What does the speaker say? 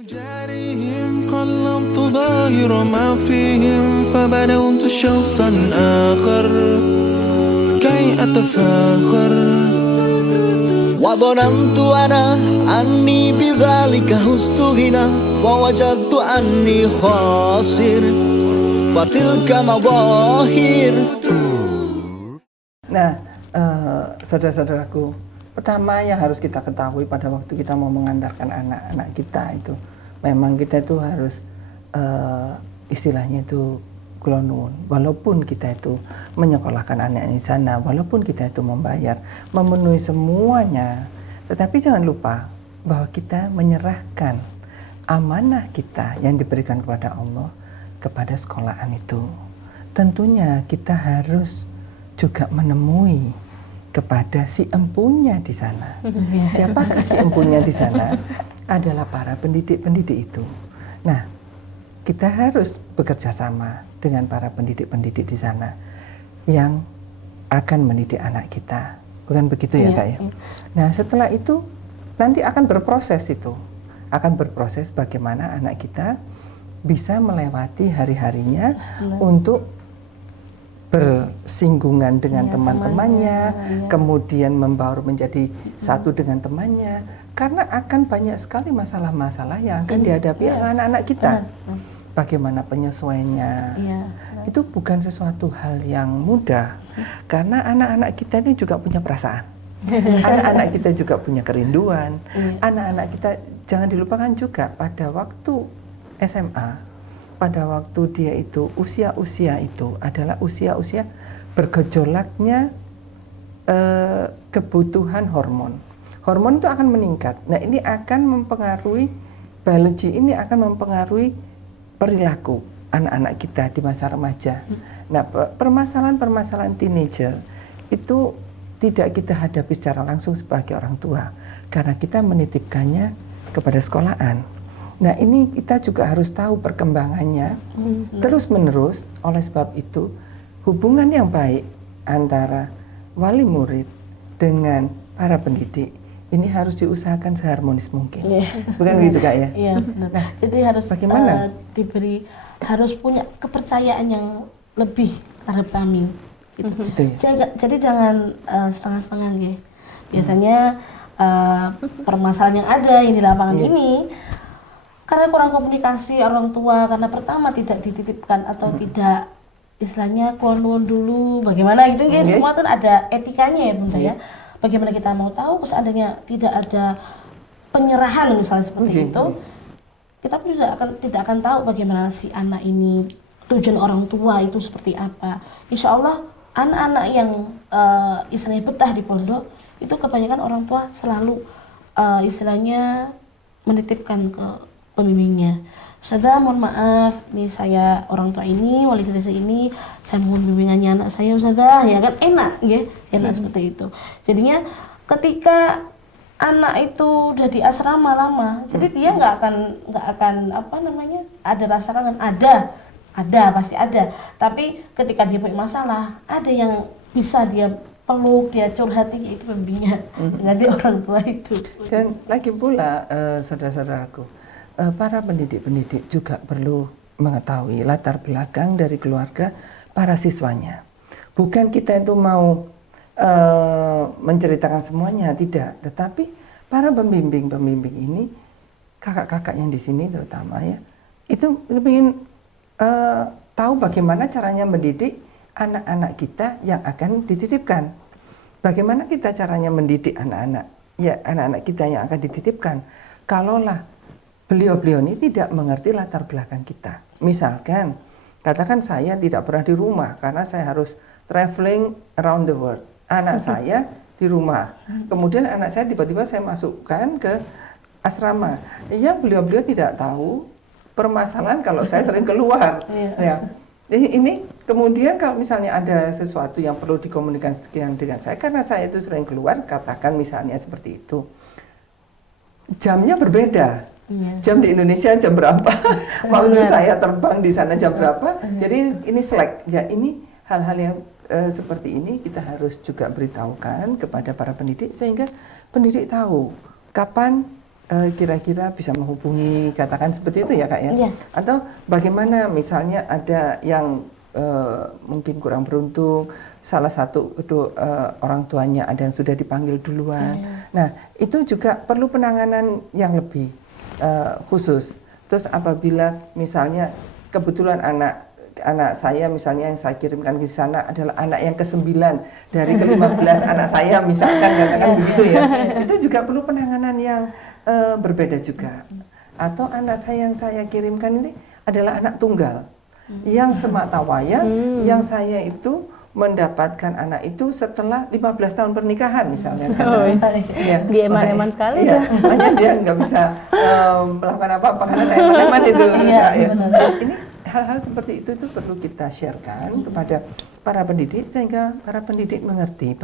جارهم قلبت ظاهر ما فيهم فبنوت شخصا آخر كي أتفاخر وظننت أنا أني بذلك هزت غنى فوجدت أني خاسر فتلك مظاهر. Nah, saudara-saudaraku, pertama yang harus kita ketahui pada waktu kita mau mengantarkan anak-anak kita itu, memang kita itu harus istilahnya itu kula nuwun. Walaupun kita itu menyekolahkan anak di sana, walaupun kita itu membayar, memenuhi semuanya, tetapi jangan lupa bahwa kita menyerahkan amanah kita yang diberikan kepada Allah kepada sekolahan itu. Tentunya kita harus juga menemui kepada si empunya di sana. Siapakah si empunya di sana? Adalah para pendidik-pendidik itu. Nah, kita harus bekerja sama dengan para pendidik-pendidik di sana yang akan mendidik anak kita. Bukan begitu ya, Kak ya? Nah, setelah itu nanti akan berproses itu. Akan berproses bagaimana anak kita bisa melewati hari-harinya untuk bersinggungan dengan teman-temannya, kemudian membaur menjadi satu dengan temannya, karena akan banyak sekali masalah-masalah yang akan dihadapi anak-anak kita. Bagaimana penyesuaiannya, itu bukan sesuatu hal yang mudah, karena anak-anak kita ini juga punya perasaan, anak-anak kita juga punya kerinduan, anak-anak kita jangan dilupakan juga pada waktu SMA. Pada waktu dia itu usia-usia itu adalah usia-usia bergejolaknya kebutuhan hormon. Hormon itu akan meningkat. Nah, ini akan mempengaruhi biologi, ini akan mempengaruhi perilaku anak-anak kita di masa remaja. Nah, permasalahan-permasalahan teenager itu tidak kita hadapi secara langsung sebagai orang tua, karena kita menitipkannya kepada sekolahan. Nah, ini kita juga harus tahu perkembangannya terus-menerus. Oleh sebab itu, hubungan yang baik antara wali murid dengan para pendidik ini harus diusahakan seharmonis mungkin. Bukan begitu, Kak ya? Iya, benar. Nah, jadi harus bagaimana? Harus punya kepercayaan yang lebih terhadap kami. Gitu ya? Jadi jangan setengah-setengah ya. Biasanya permasalahan yang ada yang di lapangan ini karena kurang komunikasi orang tua, karena pertama tidak dititipkan atau tidak istilahnya klonun dulu bagaimana gitu ya, semua kan ada etikanya ya Bunda ya. Bagaimana kita mau tahu seandainya tidak ada penyerahan misalnya seperti itu, kita pun juga tidak akan tahu bagaimana si anak ini, tujuan orang tua itu seperti apa. Insya Allah anak-anak yang istilahnya betah di pondok itu kebanyakan orang tua selalu istilahnya menitipkan ke pembimbingnya. Ustazah, mohon maaf, nih saya orang tua ini, wali desa ini, saya mohon bimbingannya anak saya Ustazah, ya kan enak ya, enak seperti itu. Jadinya ketika anak itu udah di asrama lama, jadi dia nggak akan apa namanya, ada rasa kangen, ada pasti ada. Tapi ketika dia punya masalah, ada yang bisa dia peluk, dia curhatinya itu pembimbingnya, jadi orang tua itu. Dan lagi pula saudara-saudaraku, para pendidik-pendidik juga perlu mengetahui latar belakang dari keluarga para siswanya. Bukan kita itu mau menceritakan semuanya, tidak. Tetapi para pembimbing-pembimbing ini, kakak-kakak yang di sini terutama ya, itu ingin tahu bagaimana caranya mendidik anak-anak kita yang akan dititipkan. Bagaimana kita caranya mendidik anak-anak kita yang akan dititipkan. Kalaulah beliau-beliau ini tidak mengerti latar belakang kita. Misalkan, katakan saya tidak pernah di rumah karena saya harus traveling around the world. Anak saya di rumah. Kemudian anak saya tiba-tiba saya masukkan ke asrama. Ya, beliau-beliau tidak tahu permasalahan kalau saya sering keluar. Ya. Ini kemudian kalau misalnya ada sesuatu yang perlu dikomunikasikan dengan saya, karena saya itu sering keluar, katakan misalnya seperti itu. Jamnya berbeda. Jam di Indonesia jam berapa? Waktu saya terbang di sana jam berapa? Jadi ini selek. Ya, ini hal-hal yang seperti ini kita harus juga beritahukan kepada para pendidik sehingga pendidik tahu kapan kira-kira bisa menghubungi, katakan seperti itu ya Kak ya? Iya. Atau bagaimana misalnya ada yang mungkin kurang beruntung, salah satu orang tuanya ada yang sudah dipanggil duluan. Nah, itu juga perlu penanganan yang lebih khusus. Terus apabila misalnya kebetulan anak saya misalnya yang saya kirimkan ke sana adalah anak yang ke-9 dari ke-15 anak saya misalkan, katakan begitu ya. Itu juga perlu penanganan yang berbeda juga. Atau anak saya yang saya kirimkan ini adalah anak tunggal yang sematawayang, yang saya itu mendapatkan anak itu setelah 15 tahun pernikahan misalnya. Iya. Dia eman-eman sekali ya. Makanya dia nggak bisa melakukan apa-apa karena saya eman-eman itu. Iya, Ya. benar. Ini hal-hal seperti itu perlu kita sharekan kepada para pendidik sehingga para pendidik mengerti